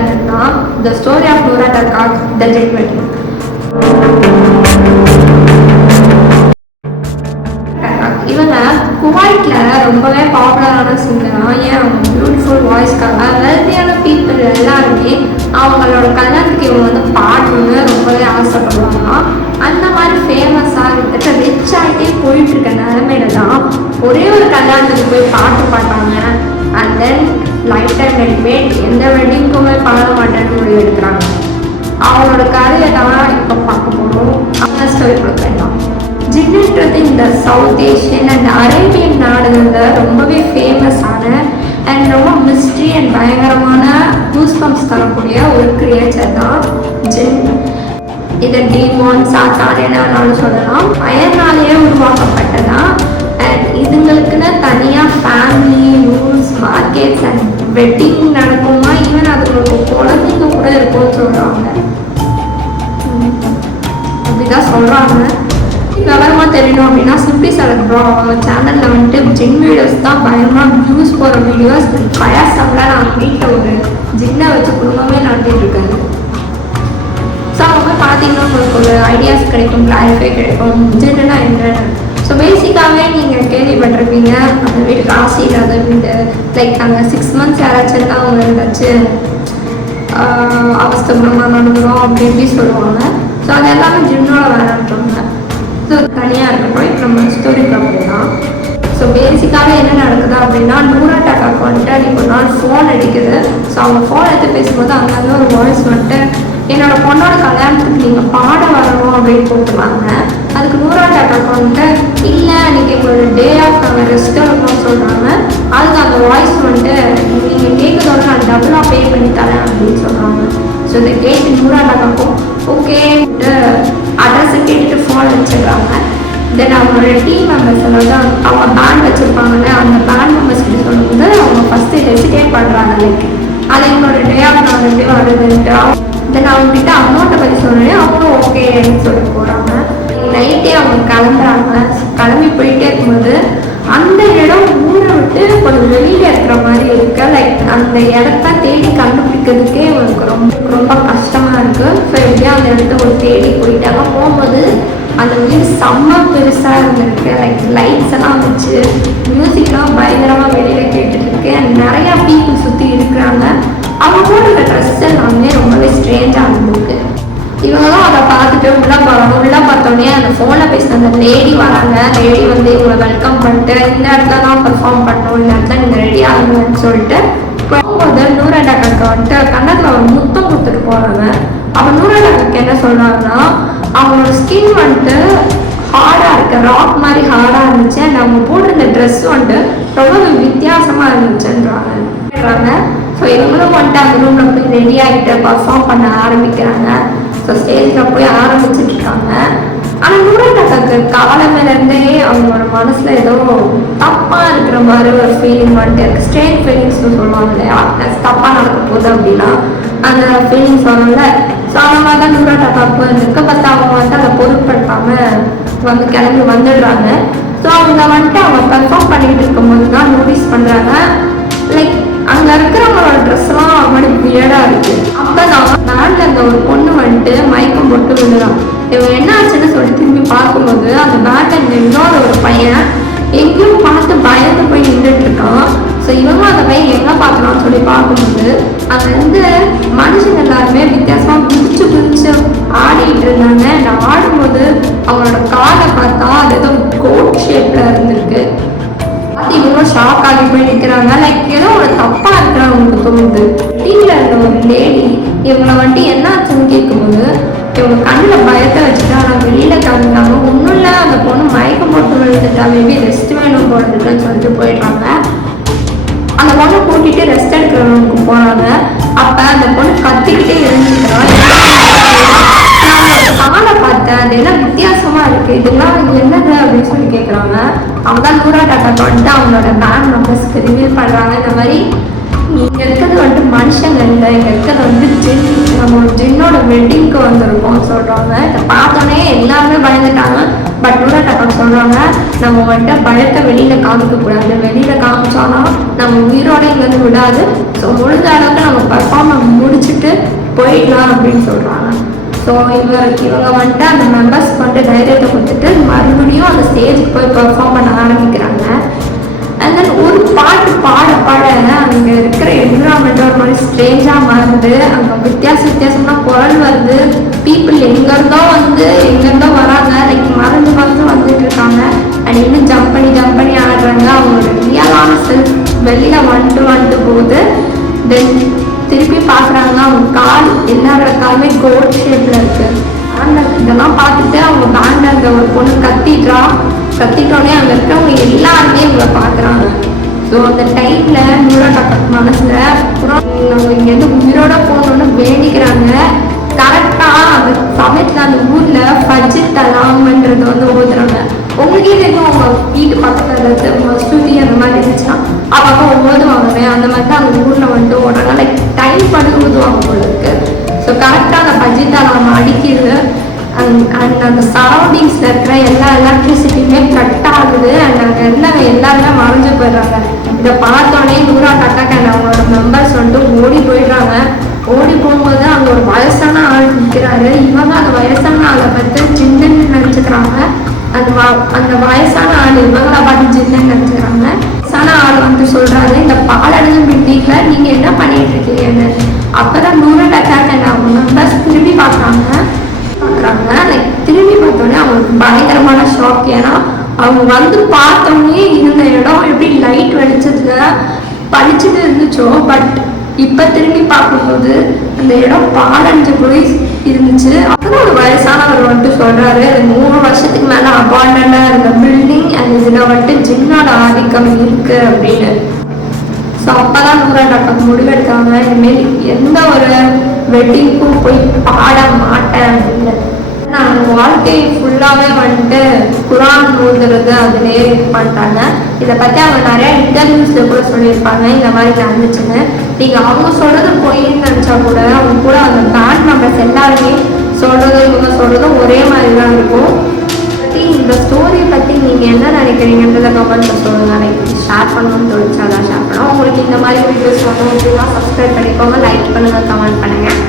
என்னன்னா the story of Noora டக்காக் the jet wedding. இவங்க குவைட்ல ரொம்பவே பாப்புலரான சிங்கரா. ஏன் அவங்க பியூட்டிஃபுல் வாய்ஸ்க்காக வெல்தியான பீப்புள் எல்லாருமே அவங்களோட கல்யாணத்துக்கு இவங்க வந்து பாடணும்னு ரொம்பவே ஆசைப்படுவாங்க. அந்த மாதிரி ஃபேமஸாக கிட்டத்தட்ட ரிச் ஆகிட்டே போயிட்டு இருக்க நிலைமையில தான் ஒரே ஒரு கல்யாணத்துக்கு போய் பாட்டு பாடுறாங்க. And than life time readymade எந்த வெட்டிங்குமே பாட மாட்டேன்னு முடிவு எடுக்கிறாங்க. அவங்களோட கதையை தான் இப்போ பார்க்க போகிறோம். அந்த ஸ்டோரி கொடுக்கலாம். ஜின்னுன்றது இந்த சவுத் ஏஷியன் அண்ட் அரேபியன் நாடுகளில் ரொம்பவே ஃபேமஸான அண்ட் ரொம்ப மிஸ்ட்ரி அண்ட் பயங்கரமான கூஸ்பம்ஸ் தரக்கூடிய ஒரு கிரியேச்சர் தான் ஜின். இதை டீமான் சாத்தான் என்ன வேணாலும் சொல்லலாம். அயர்னாலேயே உருவாக்கப்பட்டதா. அண்ட் இதுங்களுக்குன்னு தனியாக family rules markets and wedding நடக்குமா, ஈவன் அதுங்களுக்கு குழந்தைங்க கூட இருக்கும்னு சொல்கிறாங்க. அப்படிதான் சொல்கிறாங்க. விவரமாக தெரியணும் அப்படின்னா சிம்பிளி சரத் ப்ரோ அவங்க சேனலில் வந்துட்டு ஜின் வீடியோஸ் தான் பயங்கரமாக வியூஸ் போகிற வீடியோஸ். கயாசாவில் நான் வீட்டில் ஒரு ஜின்னை வச்சு குடும்பமே நடத்திட்டு இருக்காரு. ஸோ அவங்க பார்த்தீங்கன்னா உங்களுக்கு ஒரு ஐடியாஸ் கிடைக்கும், கிளாரிஃபை கிடைக்கும் ஜின்னுனா என்னென்னு. ஸோ பேசிக்காகவே நீங்கள் கேள்விப்பட்டிருப்பீங்க அந்த வீடு ராசி இல்லாத வீடு, லைக் அங்கே 6 months யாராச்சும் தான் அவங்க ஏதாச்சும் அவஸ்தமாக நடந்துடும் அப்படி இப்படி சொல்லுவாங்க. ஸோ அது எல்லாமே ஜின்னோட வேலைன்றாங்க. ஸோ தனியாக இருக்கட்டும். இப்போ நம்ம ஸ்டோரி பார்க்கலாம். ஸோ பேசிக்காகவே என்ன நடக்குது அப்படின்னா நூரா டக்காக்கு வந்துட்டு அன்றைக்கி ஒரு நாள் ஃபோன் அடிக்குது. ஸோ அவங்க ஃபோன் எடுத்து பேசும்போது அங்கேருந்து ஒரு வாய்ஸ் வந்துட்டு என்னோட பொண்ணோட கல்யாணத்துக்கு நீங்கள் பாட வரணும் அப்படின்னு போட்டுருவாங்க. அதுக்கு நூரா டக்காக்கு வந்துட்டு இல்லை அன்றைக்கி எங்களோட டே ஆஃப் நாங்கள் ரெஸ்ட் எடுக்கணும்னு சொல்கிறாங்க. அதுக்கு அந்த வாய்ஸ் வந்துட்டு நீங்கள் கேட்குறதோட நான் டபுளாக பே பண்ணி தரேன் அப்படின்னு சொல்கிறாங்க. ஸோ இதை கேட்டு நூரா டக்காக்கும் ஓகே அட்ரஸை கேட்டுட்டு ஃபோன் வச்சுருக்காங்க. தென் அவங்களோட டீம் மெம்பர்ஸ் அதாவது அவங்க பேண்ட் வச்சுருப்பாங்கல்ல அந்த பேண்ட் மெம்பர்ஸ் கிட்ட சொல்லும்போது அவங்க ஃபஸ்ட்டு ஹெசிடேட் பண்ணுறாங்க. லைக் அது எங்களோட டே ஆஃப் நான் எப்படி வருதுன்ட்டு. தென் அவங்ககிட்ட அமௌண்ட்டை பற்றி சொன்னேன். அவங்களும் ஓகேன்னு சொல்லி போகிறாங்க. நைட்டே அவங்க கிளம்புறாங்க. கிளம்பி போயிட்டே இருக்கும்போது அந்த இடம் ஊரை விட்டு கொஞ்சம் வெளியில் இருக்கிற மாதிரி இருக்கு. லைக் அந்த இடத்த தேடி கண்டுபிடிக்கிறதுக்கே அவங்களுக்கு ரொம்ப கஷ்டமாக இருக்குது. ஸோ எப்படியும் அந்த இடத்த ஒரு தேடி போயிட்டாங்க. போகும்போது அந்த வீடு செம்ம பெருசாக இருந்திருக்கு. லைக் லைட்ஸ் எல்லாம் வச்சு மியூசிக்லாம் பயங்கரமாக வெளியில் கேட்டுருக்கு. நிறையா பீப்புள் சுற்றி இருக்கிறாங்க. அவங்களோட ட்ரெஸ் எல்லாமே ரொம்பவே ஸ்ட்ரேஞ்சாக இருந்திருக்கு. இவங்களும் அதை பார்த்துட்டு உள்ளே போகிறாங்க. உள்ளே பார்த்தோன்னே அந்த ஃபோனில் பேசின அந்த லேடி வராங்க. லேடி வந்து இவங்களை வெல்கம் பண்ணிட்டு இந்த இடத்துல தான் பெர்ஃபார்ம் பண்ணணும், இந்த இடத்துல நீங்கள் ரெடி ஆகுங்கன்னு சொல்லிட்டு போகும்போது நூரா டக்காக்கு வந்துட்டு கண்ணத்தில் ஒரு முத்தம் கொடுத்துட்டு போகிறாங்க. அப்போ நூரா டக்காக்கு என்ன சொல்கிறாங்கன்னா அவங்களோட ஸ்கின் வந்துட்டு ஹார்டாக இருக்குது, ராக் மாதிரி ஹார்டாக இருந்துச்சு. அண்ட் அவங்க போட்டிருந்த ட்ரெஸ் வந்துட்டு ரொம்ப வித்தியாசமாக இருந்துச்சுன்றாங்க. ஸோ இவங்களும் வந்துட்டு அந்த ரூமில் போய் ரெடி ஆகிட்டு பர்ஃபார்ம் பண்ண ஆரம்பிக்கிறாங்க. ஸோ ஸ்டேஜில் போய் ஆரம்பிச்சுட்டு இருக்காங்க. ஆனால் நூரா டக்காக்கு காலமேலேருந்தே அவங்களோட மனசில் ஏதோ தப்பாக இருக்கிற மாதிரி ஒரு ஃபீலிங் வந்துட்டு இருக்குது. ஸ்ட்ரேஞ்ச் ஃபீலிங்ஸ்னு சொல்லுவாங்க இல்லையா, தப்பாக நடக்க போகுது அப்படின்னா அந்த ஃபீலிங்ஸ் வரல. ஸோ அந்த மாதிரி தான் நூரா டக்காக்கு இருந்திருக்கு. பட் அவங்க வந்துட்டு அதை பொருட்படுத்தாமல் வந்து கிளம்பி வந்துடுறாங்க. ஸோ அவங்க வந்துட்டு அவங்க பெர்ஃபார்ம் பண்ணிகிட்டு இருக்கும்போது தான் நோட்டீஸ் பண்ணுறாங்க லைக் அங்கே இருக்கிறவங்களோட ட்ரெஸ்லாம் அப்படி வியர்டாக இருக்குது. அப்போ தான் பேண்டில் அந்த ஒரு பொண்ணு வந்துட்டு மயக்கம் போட்டு விழுறான். இவன் என்ன ஆச்சுன்னு சொல்லி திரும்பி பார்க்கும்போது அந்த பேண்டில் இன்னொரு ஒரு பையன் எங்கேயும் பார்த்து பயந்து போய் நின்றுட்டு இருக்கான். ஸோ இவங்க அந்த பையன் எங்கே பார்க்கலாம்னு சொல்லி பார்க்கும்போது அங்கே வந்து மனுஷங்க எல்லாருமே வித்தியாசமாக குதிச்சு ஆடிட்டு இருந்தாங்க. நான் ஆடும்போது அவங்களோட காலை பார்த்தா அது ஏதோ கோட் ஷேப்பில் இருந்திருக்கு. இவங்க ஷாக் ஆகி போய் நிற்கிறாங்க. லைக் ஏதோ ஒரு தப்பாக இருக்கிறவங்களுக்கு தோணுது. டீமில் இருந்த ஒரு லேடி இவங்களை வந்துட்டு என்ன ஆச்சுன்னு கேட்கும்போது இவங்க கண்ணில் பயத்தை வச்சுட்டு ஆனால் வெளியில் கிளம்பிட்டாங்க. ஒன்றும் இல்லை அந்த பொண்ணு மயக்கம் போட்டு விழுந்துட்டா, மேபி ரெஸ்ட் வேணும் போகிறதுக்குன்னு சொல்லிட்டு போயிடுறாங்க. அந்த பொண்ணை கூட்டிகிட்டு ரெஸ்ட் எடுக்கிறவங்களுக்கு போகிறாங்க. அப்போ அந்த பொண்ணு கத்திக்கிட்டே இருந்துக்கிறான். காலை பார்த்தேன் அது என்ன வித்தியாசமாக இருக்குது, இதெல்லாம் என்னது அப்படின்னு சொல்லி கேட்குறாங்க. அவங்க தான் நூரா டக்காக்கு வந்துட்டு அவங்களோட பேண்ட் மெம்பர்ஸ்க்கு ரிவீல் பண்ணுறாங்க. இந்த மாதிரி இங்கே இருக்கிறது வந்துட்டு மனுஷங்க இல்லை, இங்கே இருக்கிறது வந்து ஜின், நம்ம ஜின்னோட வெட்டிங்க்கு வந்திருக்கோம் சொல்கிறாங்க. இதை பார்த்தோன்னே எல்லாருமே பயந்துட்டாங்க. பட் நூரா டக்காக்கு சொல்கிறாங்க நம்ம வந்துட்டு பயத்தை வெளியில் காமிக்கக்கூடாது, வெளியில் காமிச்சோன்னா நம்ம உயிரோட இங்கேருந்து விடாது. ஸோ முடிஞ்ச அளவுக்கு நம்ம பர்ஃபார்மன்ஸ் முடிச்சுட்டு போயிடலாம் அப்படின்னு சொல்கிறாங்க. ஸோ இவங்க வந்துட்டு அந்த மெம்பர்ஸ்க்கு வந்துட்டு தைரியத்தை கொடுத்துட்டு மறுபடியும் அந்த ஸ்டேஜுக்கு போய் பெர்ஃபார்ம் பண்ண ஆரம்பிக்கிறாங்க. அண்ட் தென் ஒரு பாட்டு பாட பாட அங்கே இருக்கிற என்விரான்மெண்ட் ஒரு மாதிரி ஸ்ட்ரேஞ்சாக மாறுது. அங்கே வித்தியாசமாக குரல் வருது. பீப்புள் எங்கேருந்தோ வராங்க, லைக் மறந்து வந்துட்டு இருக்காங்க. அண்ட் இன்னும் ஜம்ப் பண்ணி ஆடுறாங்க. அவங்களோட ரியலான செல்ஃப் வெளியில் வந்துட்டு போகுது. தென் திருப்பி பார்க்குறாங்க, அவங்க கால் எல்லாரோட காலுமே கோல்ட் ஷேப்பில் இருக்குது. இதெல்லாம் பார்த்துட்டு அவங்க பேண்டில் இருந்த ஒரு பொண்ணு கத்திட்டோடனே அங்கே இருக்கிறவங்க எல்லாருமே இவங்களை பார்க்குறாங்க. ஸோ அந்த டைமில் நூறாட்டா மனசில் அப்புறம் அவங்க இங்கேருந்து உயிரோட போகணுன்னு வேண்டிக்கிறாங்க. கரெக்டாக அந்த சமயத்தில் அந்த ஊரில் ஃபஜ்ர் தலாம்ன்றது ஓதுறாங்க. உங்களுக்கே தெரியும், அவங்க வீட்டு பக்கத்தில் மசூதி அந்த மாதிரி இருந்துச்சுன்னா அப்போ ஓதுவாங்க. அந்த மாதிரி தான் அந்த ஊரில் வந்துட்டு ஓடுறாங்க. லைக் டைம் பண்ணி ஊதுவாங்க போல இருக்கு. ஸோ கரெக்டாக அந்த ஃபஜ்ர் தலாம் அடிக்கிறது. அண்ட் அந்த சரௌண்டிங்ஸில் இருக்கிற எல்லா எலக்ட்ரிசிட்டியுமே கட் ஆகுது. அண்ட் அங்கே எல்லாருமே மறைஞ்சு போயிடுறாங்க. இதை பார்த்தோன்னே நூறாட்டா அண்ட் அவங்களோட மெம்பர்ஸ் வந்துட்டு ஓடி போயிடுறாங்க. ஓடி போகும்போது அங்கே ஒரு வயசான ஆள் நிற்கிறாரு. இவங்க அந்த வயசான ஆளை பார்த்து சின்னன்னு நினச்சிக்கிறாங்க. அந்த வயசான ஆள் இவங்கள பார்த்து சின்னன்னு நினச்சிக்கிறாங்க. வயசான ஆள் வந்து சொல்கிறாரு, இந்த பாலடைஞ்ச பில்டிங்கில் நீங்கள் என்ன பண்ணிட்டு இருக்கீங்கன்னு. அப்போ தான் நூறாட்டா அண்ட் அவங்க மெம்பர்ஸ் திரும்பி பார்க்குறாங்க. லைக் திரும்பி பார்த்தோன்னே அவங்களுக்கு பயங்கரமான ஷாக். ஏன்னா அவங்க வந்து பார்த்தோன்னே இருந்த இடம் எப்படி லைட் வெளிச்சத்துல பளிச்சுட்டு இருந்துச்சோ, பட் இப்போ திரும்பி பார்க்கும்போது அந்த இடம் பாலடைஞ்ச போய் இருந்துச்சு. அப்புறம் ஒரு வயசானவர் வந்துட்டு சொல்றாரு, 3 வருஷத்துக்கு மேலே அபாண்டண்டா இருந்த பில்டிங் அண்ட் இதில் வந்துட்டு ஜின்னோட ஆதிக்கம் இருக்கு அப்படின்னு. ஸோ அப்போதான் நூறாட்டா முடிவெடுத்தாங்க, இனிமேல் எந்த ஒரு வெட்டிங்க்கும் போய் பாட மாட்டேன் அப்படின்னு. நான் வாழ்க்கை ஃபுல்லாகவே வந்துட்டு குரான் ஓதுறது அதிலே பண்ணிட்டாங்க. இதை பற்றி அவங்க நிறையா இன்டர்வியூஸில் கூட சொல்லியிருப்பாங்க, இந்த மாதிரி நடந்துச்சுன்னு. நீங்கள் அவங்க சொல்கிறது பொய்ன்னு நினச்சா கூட அவங்க கூட அந்த பேண்ட் மெம்பர்ஸ் எல்லாருமே சொல்கிறதும் இவங்க சொல்கிறதும் ஒரே மாதிரி தான் இருக்கும். இந்த ஸ்டோரியை பற்றி நீங்கள் என்ன நினைக்கிறீங்கன்றதை கமெண்ட்டில் சொல்லுங்கள். லைக் ஷேர் பண்ணணும்னு தோணுச்சு, அதான் ஷேர் பண்ணோம். உங்களுக்கு இந்த மாதிரி வீடியோஸ் வரணும் அப்படின்னா சப்ஸ்கிரைப் பண்ணிக்கோங்க, லைக் பண்ணுங்கள், கமெண்ட் பண்ணுங்கள்.